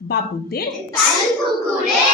বাবুদের তাল পুকুরে